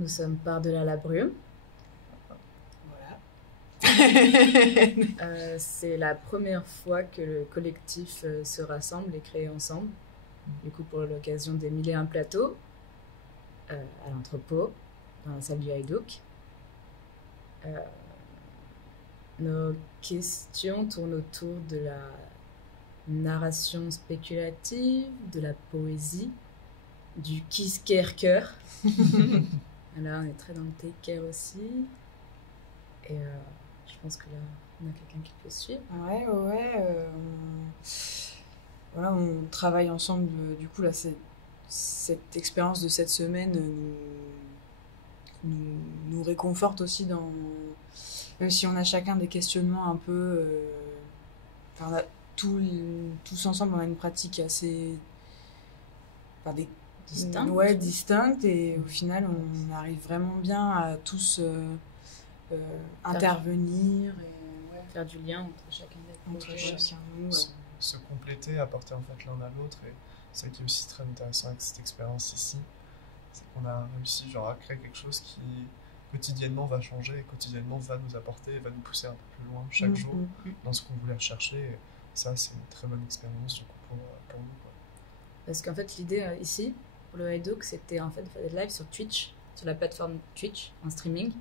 Nous sommes par-delà la brume. Voilà. C'est la première fois que le collectif se rassemble et crée ensemble. Du coup, pour l'occasion des 1001 plateaux, à l'entrepôt, dans la salle du Haïdouk. Nos questions tournent autour de la narration spéculative, de la poésie, du kiss-care-cœur. Là, on est très dans le take-care aussi. Et je pense que là, on a quelqu'un qui peut suivre. Ouais. Voilà, on travaille ensemble. Du coup, là, cette expérience de cette semaine nous réconforte aussi dans... Même si on a chacun des questionnements un peu... Enfin, tous ensemble, on a une pratique assez... Enfin, Distincte. Ouais, distincte. Et au final, on arrive vraiment bien à tous intervenir et faire du lien entre chacun des projets. Se compléter, apporter en fait l'un à l'autre. Et ce qui est aussi très intéressant avec cette expérience ici, c'est qu'on a réussi à créer quelque chose qui quotidiennement va changer et quotidiennement va nous apporter, va nous pousser un peu plus loin chaque jour dans ce qu'on voulait rechercher. Et ça, c'est une très bonne expérience du coup, pour nous. Quoi. Parce qu'en fait, l'idée ici, pour le Haïdouk, c'était en fait de faire des lives sur Twitch, sur la plateforme Twitch, en streaming.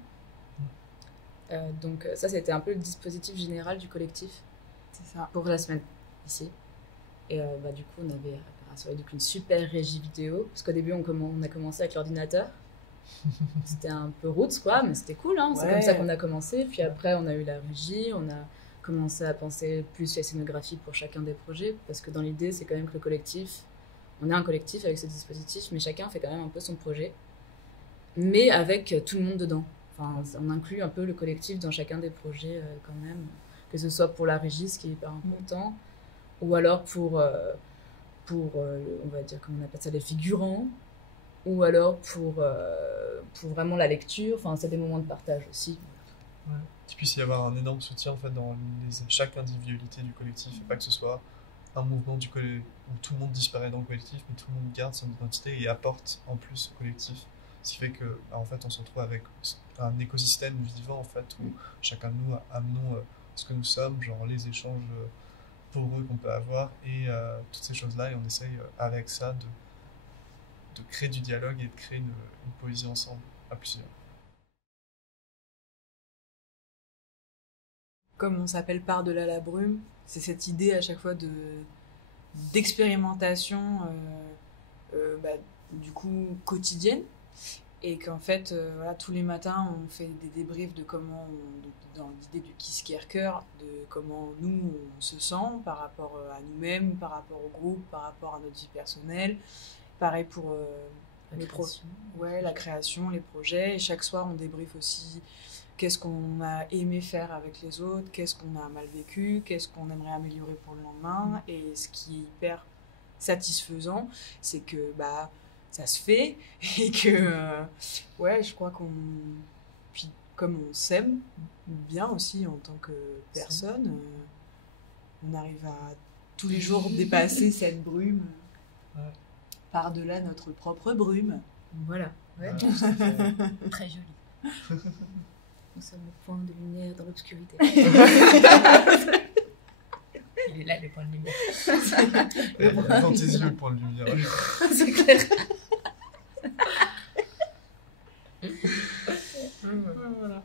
Donc ça, c'était un peu le dispositif général du collectif. C'est ça. Pour la semaine, ici. Et du coup, on avait sur Haïdouk une super régie vidéo, parce qu'au début, on a commencé avec l'ordinateur. C'était un peu roots, quoi, mais c'était cool, hein. C'est comme ça qu'on a commencé. Puis après, on a eu la régie, on a commencé à penser plus la scénographie pour chacun des projets, parce que dans l'idée, c'est quand même que le collectif, on est un collectif avec ce dispositif, mais chacun fait quand même un peu son projet, mais avec tout le monde dedans. Enfin, on inclut un peu le collectif dans chacun des projets quand même, que ce soit pour la régie, ce qui est hyper important, ou alors pour on va dire, comment on appelle ça, les figurants, ou alors pour vraiment la lecture. Enfin, c'est des moments de partage aussi. Ouais. Qu'il puisse y avoir un énorme soutien en fait, dans chaque individualité du collectif, et pas que ce soit un mouvement où tout le monde disparaît dans le collectif, mais tout le monde garde son identité et apporte en plus au collectif. Ce qui fait que, en fait, on se retrouve avec un écosystème vivant, en fait, où chacun de nous amenons ce que nous sommes, genre les échanges poreux qu'on peut avoir, et toutes ces choses-là, et on essaye avec ça de créer du dialogue et de créer une poésie ensemble, à plusieurs. Comme on s'appelle par-delà la brume, c'est cette idée à chaque fois d'expérimentation du coup quotidienne, et qu'en fait voilà, tous les matins on fait des débriefs de comment dans l'idée du kiss-care-cœur, de comment nous on se sent par rapport à nous-mêmes, par rapport au groupe, par rapport à notre vie personnelle. Pareil pour la création, les projets, et chaque soir on débriefe aussi qu'est-ce qu'on a aimé faire avec les autres, qu'est-ce qu'on a mal vécu, qu'est-ce qu'on aimerait améliorer pour le lendemain. Et ce qui est hyper satisfaisant, c'est que ça se fait, et que je crois puis comme on s'aime bien aussi en tant que personne, on arrive à tous les jours dépasser cette brume, par-delà notre propre brume. Voilà. Ouais. Très joli. Nous sommes le point de lumière dans l'obscurité. Il est là, le point de lumière. Dans tes yeux, le point de lumière. C'est clair. Voilà.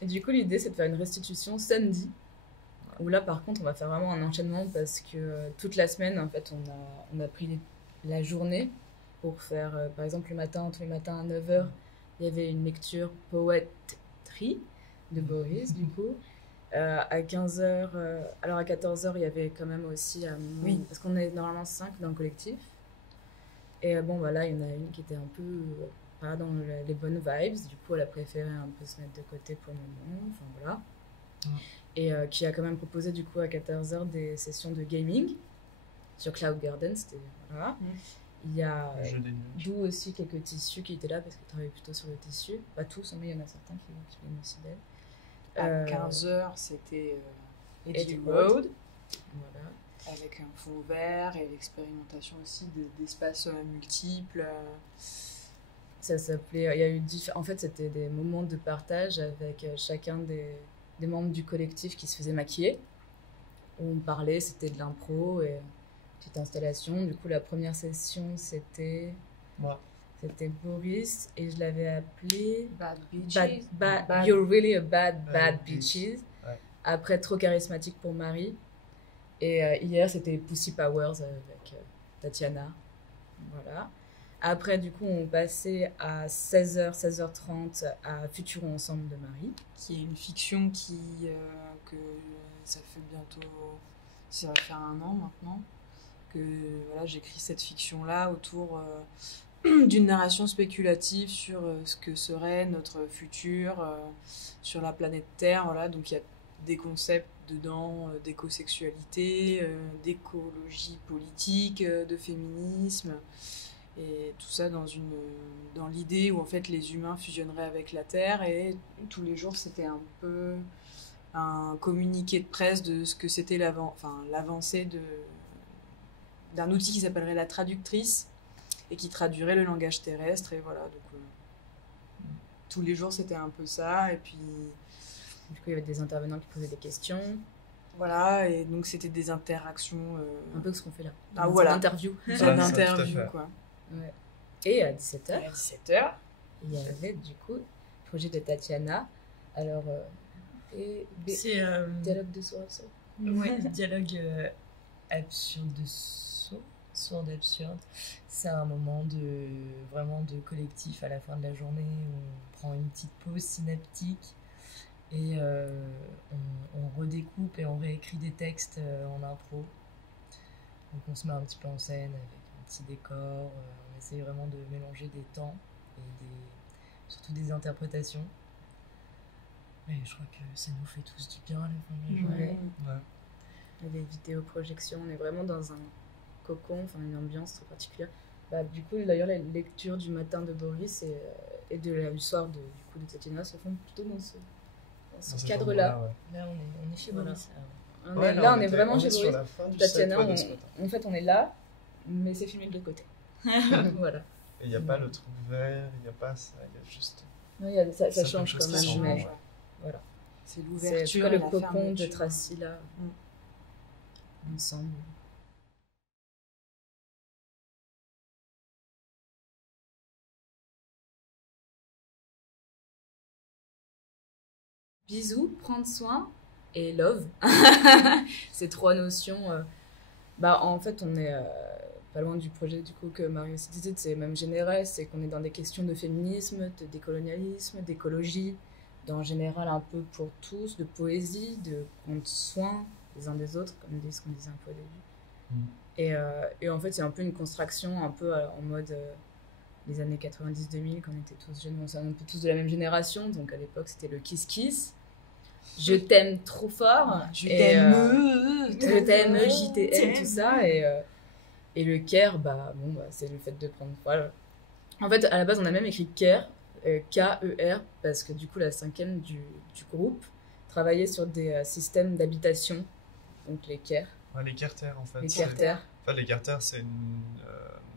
Et du coup, l'idée, c'est de faire une restitution samedi. Où là, par contre, on va faire vraiment un enchaînement, parce que toute la semaine, en fait, on a pris la journée pour faire, par exemple, tous les matins à 9h, il y avait une lecture poétrie de Boris, du coup. À 15h, alors à 14h, il y avait quand même aussi, parce qu'on est normalement 5 dans le collectif. Et là, il y en a une qui était un peu pas dans les bonnes vibes, du coup, elle a préféré un peu se mettre de côté pour le moment, enfin voilà. Et qui a quand même proposé, du coup, à 14h, des sessions de gaming sur Cloud Garden, c'était, voilà. Il y a d'où aussi quelques tissus qui étaient là, parce qu'ils travaillaient plutôt sur le tissu. Pas tous, mais il y en a certains qui viennent aussi d'elle. À 15h, c'était Edgy Road, voilà. avec un fond vert et l'expérimentation aussi d'espaces multiples. Ça s'appelait. Il y a eu en fait, c'était des moments de partage avec chacun des membres du collectif qui se faisait maquiller. Où on parlait, c'était de l'impro et petite installation. Du coup, la première session, c'était. Moi. C'était Boris et je l'avais appelé Bad Bitches. You're really a bad bitch. bitches. Ouais. Après, trop charismatique pour Marie. Et hier, c'était Pussy Powers avec Tatiana. Voilà. Après, du coup, on passait à 16h, 16h30 à Futuro Ensemble de Marie. Qui est une fiction que ça fait bientôt... Ça va faire 1 an maintenant. Que voilà, j'écris cette fiction-là autour d'une narration spéculative sur ce que serait notre futur sur la planète Terre. Voilà. Donc il y a des concepts dedans d'écosexualité, d'écologie politique, de féminisme, et tout ça dans l'idée où en fait les humains fusionneraient avec la Terre, et tous les jours c'était un peu un communiqué de presse de ce que c'était l'avancée d'un outil qui s'appellerait la traductrice et qui traduirait le langage terrestre, et voilà, donc tous les jours c'était un peu ça. Et puis du coup, il y avait des intervenants qui posaient des questions. Voilà, et donc c'était des interactions. Un peu ce qu'on fait là. Ah voilà. Interview. Une ça, interview, tout à fait. quoi. Ouais. Et à 17h, À 17h. il y avait du coup le projet de Tatiana. Alors, C'est dialogue de soir. ouais, dialogue absurde sourde absurde. C'est un moment vraiment de collectif à la fin de la journée où on prend une petite pause synaptique et on redécoupe et on réécrit des textes en impro. Donc on se met un petit peu en scène avec un petit décor, on essaye vraiment de mélanger des temps et surtout des interprétations. Et je crois que ça nous fait tous du bien à la fin de la journée. Ouais. Il y a des vidéoprojections, on est vraiment dans un cocon, enfin une ambiance très particulière. Bah, du coup, d'ailleurs, les lectures du matin de Boris et du soir du coup de Tatiana se font plutôt dans ce cadre-là. Ouais. Là, on est chez Voilà. Boris. On est vraiment chez sur Boris. la fin du Tatiana, side, ouais, de ce matin. en fait, on est là, mais c'est filmé de l'autre côté. Voilà. Et il n'y a pas le truc vert, il n'y a pas ça, il y a juste. Non, ça Ça change fait quand quelque chose qui même, change. mais voilà. C'est C'est l'ouverture, le et la cocon fermeture. de Tracy là, ensemble. Bisous, prendre soin et love. Ces 3 notions. En fait, on est pas loin du projet du coup que Marie aussi disait, c'est même général, c'est qu'on est dans des questions de féminisme, de décolonialisme, d'écologie, en général un peu pour tous, de poésie, de prendre soin les uns des autres, comme ce qu'on disait un peu au début. Et en fait, c'est un peu une construction un peu en mode les années 90-2000, quand on était tous jeunes, on est un peu tous de la même génération, donc à l'époque c'était le kiss kiss. Je t'aime trop fort. Je et, t'aime, je t'aime, JTM, tout ça. Et le care, c'est le fait de prendre. Voilà. En fait, à la base, on a même écrit care, K-E-R, parce que du coup, la 5e du groupe travaillait sur des systèmes d'habitation, donc les care. Ouais, les carters en fait. Les carters. En fait, les carters, c'est une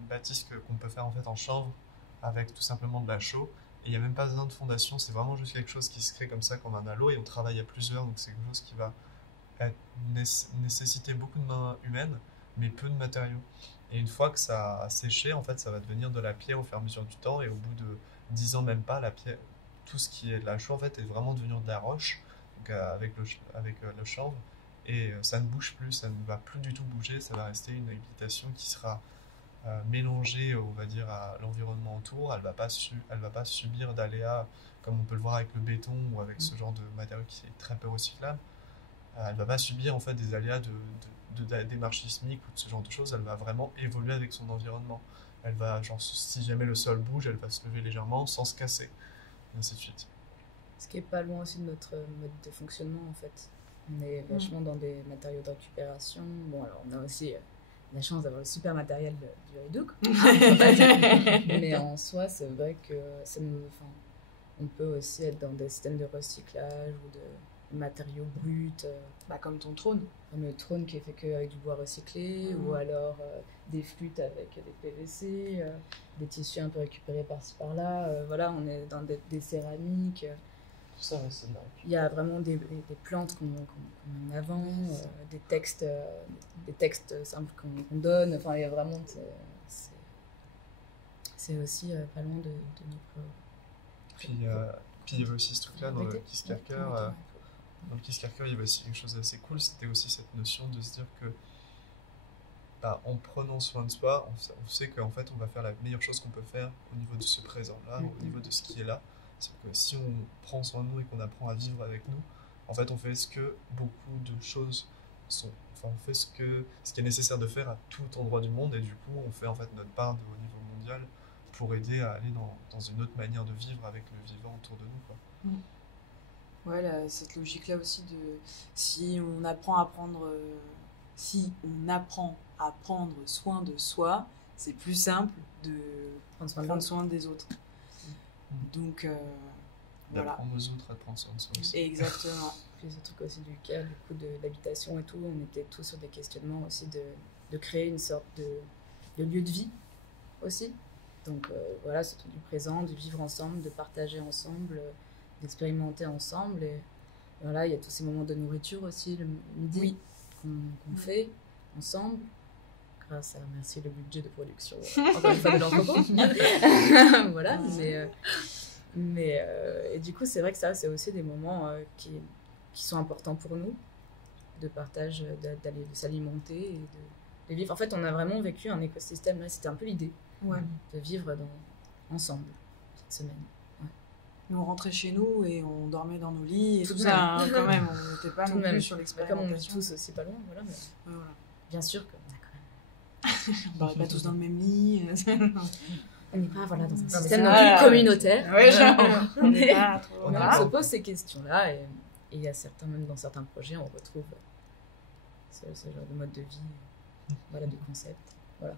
bâtisse qu'on peut faire en fait en chanvre avec tout simplement de la chaux. Et il n'y a même pas besoin de fondation, c'est vraiment juste quelque chose qui se crée comme ça, comme un halo, et on travaille à plusieurs, donc c'est quelque chose qui va nécessiter beaucoup de mains humaines, mais peu de matériaux. Et une fois que ça a séché, en fait, ça va devenir de la pierre au fur et à mesure du temps, et au bout de 10 ans, même pas, la pierre, tout ce qui est de la chaux, en fait, est vraiment devenu de la roche, donc, avec le chanvre, et ça ne bouge plus, ça ne va plus du tout bouger, ça va rester une habitation qui sera mélangée, on va dire, à l'environnement autour. Elle va pas subir d'aléas comme on peut le voir avec le béton ou avec ce genre de matériau qui est très peu recyclable. Elle va pas subir en fait des aléas de démarche sismique ou de ce genre de choses. Elle va vraiment évoluer avec son environnement. Elle va, genre, si jamais le sol bouge, elle va se lever légèrement sans se casser, et ainsi de suite. Ce qui est pas loin aussi de notre mode de fonctionnement en fait. On est vachement dans des matériaux de récupération. Bon, alors on a aussi la chance d'avoir le super matériel du Haïdouk. Mais en soi, c'est vrai que on peut aussi être dans des systèmes de recyclage ou matériaux bruts, Comme ton trône. comme le trône qui est fait qu'avec du bois recyclé, ou alors des flûtes avec des PVC, des tissus un peu récupérés par-ci par-là. Voilà, on est dans des céramiques. Tout ça, ouais, c'est de la récup. Il y a vraiment des plantes qu'on met en avant, des textes simples qu'on donne. Enfin, il y a vraiment... C'est aussi pas loin de notre... Puis il y avait aussi ce truc-là dans le Kiss-Kerker. Dans le Kiss-Kerker, il y avait aussi quelque chose d'assez cool. C'était aussi cette notion de se dire que en prenant soin de soi, on sait qu'en fait, on va faire la meilleure chose qu'on peut faire au niveau de ce présent-là, au niveau de ce qui est là. C'est que si on prend soin de nous et qu'on apprend à vivre avec nous, en fait, on fait ce que beaucoup de choses sont. Enfin, on fait ce qui est nécessaire de faire à tout endroit du monde, et du coup, on fait en fait notre part au niveau mondial pour aider à aller dans une autre manière de vivre avec le vivant autour de nous, quoi. Ouais, cette logique-là aussi de si on apprend à prendre soin de soi, c'est plus simple de prendre soin des autres. Donc voilà. D'apprendre aux autres à prendre soin de soi aussi. Exactement. Puis ce truc aussi du coup de l'habitation et tout, on était tous sur des questionnements aussi de créer une sorte de lieu de vie aussi. Donc voilà, c'est tout du présent, de vivre ensemble, de partager ensemble, d'expérimenter ensemble. Et voilà, il y a tous ces moments de nourriture aussi, le midi, qu'on fait ensemble, grâce à, merci, le budget de production, encore une fois, de l'entrepôt. Voilà, mais et du coup, c'est vrai que ça, c'est aussi des moments qui sont importants pour nous, de partage, d'aller de s'alimenter et de vivre. En fait, on a vraiment vécu un écosystème, là, c'était un peu l'idée. Ouais. De vivre ensemble cette semaine. Ouais. Nous, on rentrait chez nous et on dormait dans nos lits et Tout tout de ça, même. quand même. On n'était pas Tout non de même. plus sur Comme l'expérimentation. on est tous aussi pas loin, voilà. Mais Voilà. bien sûr qu'on a quand même. On dormait pas tous dans le même lit. On n'est pas dans un mais système ça, non plus communautaire. Ouais, on n'est pas trop... On Voilà. se pose ces questions-là et il y a même dans certains projets, on retrouve ce genre de mode de vie, voilà, de concept. Voilà.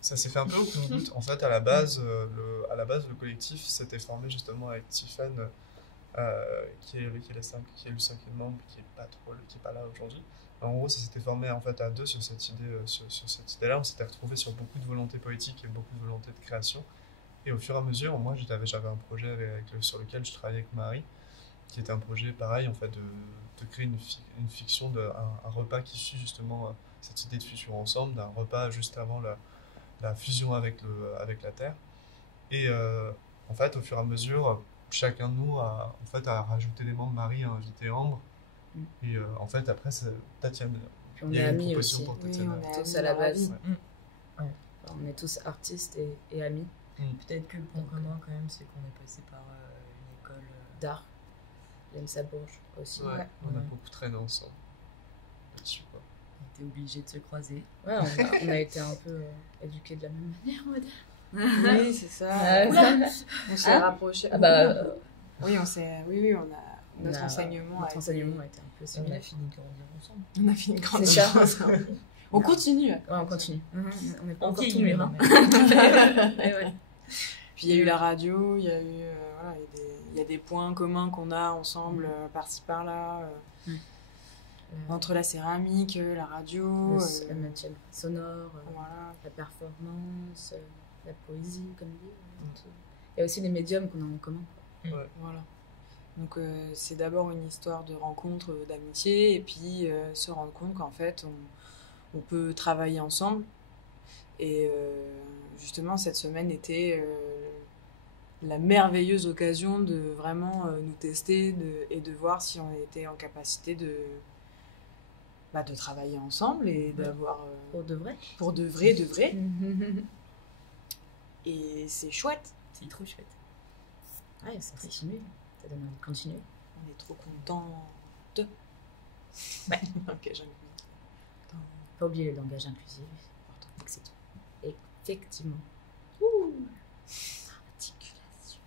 Ça s'est fait un peu au compte-gouttes. En fait, à la base, le collectif s'était formé justement avec Tiffen, qui est le cinquième membre, qui est pas là aujourd'hui. En gros, ça s'était formé en fait à deux sur cette idée, sur cette idée-là. On s'était retrouvés sur beaucoup de volonté poétique et beaucoup de volonté de création. Et au fur et à mesure, moi, j'avais un projet sur lequel je travaillais avec Marie, qui était un projet pareil, en fait, de créer une fiction, un repas qui suit justement cette idée de fusion ensemble, d'un repas juste avant la fusion avec la Terre. Et en fait, au fur et à mesure, chacun de nous a rajouté des membres. Marie a invité Ambre. Et en fait, après, c'est Tatiana. Puis on est amis aussi. Pour Oui, Tatiana. on est Tous amis à la dans base. vie. Ouais. On est tous artistes et amis Peut-être que le point commun, quand même, c'est qu'on est passé par une école d'art. L'ENSA Bourges aussi. Ouais, on a beaucoup traîné ensemble. Là-dessus, quoi. On était obligés de se croiser. Ouais, on a été un peu éduqués de la même manière, on va dire. Oui, c'est ça. On s'est rapprochés. Ah bah, Oui, notre enseignement a été un peu On similaire. a fini de grandir ensemble. On a fini de grandir C'est ça. ensemble. On continue. Ouais, on continue. On n'est pas On encore tout vieillit, mûr. mais quand même. Ouais. Puis il y a eu la radio, il y a eu voilà, il y a des points communs qu'on a ensemble par-ci par-là entre la céramique, la radio, La matière sonore, voilà. la performance, la poésie, comme dit. Il y a aussi les médiums qu'on a en commun. Voilà. Donc c'est d'abord une histoire de rencontre, d'amitié, et puis se rendre compte qu'en fait on peut travailler ensemble. Et justement cette semaine était la merveilleuse occasion de vraiment nous tester et de voir si on était en capacité de travailler ensemble et d'avoir... Pour de vrai. Pour de vrai, de vrai. Et c'est chouette. C'est trop chouette. Ouais, ça continue. Ça donne envie de continuer. On est trop contents de... Ouais. Ok, j'ai Pas oublier le langage inclusif. C'est tout. Effectivement. Articulation.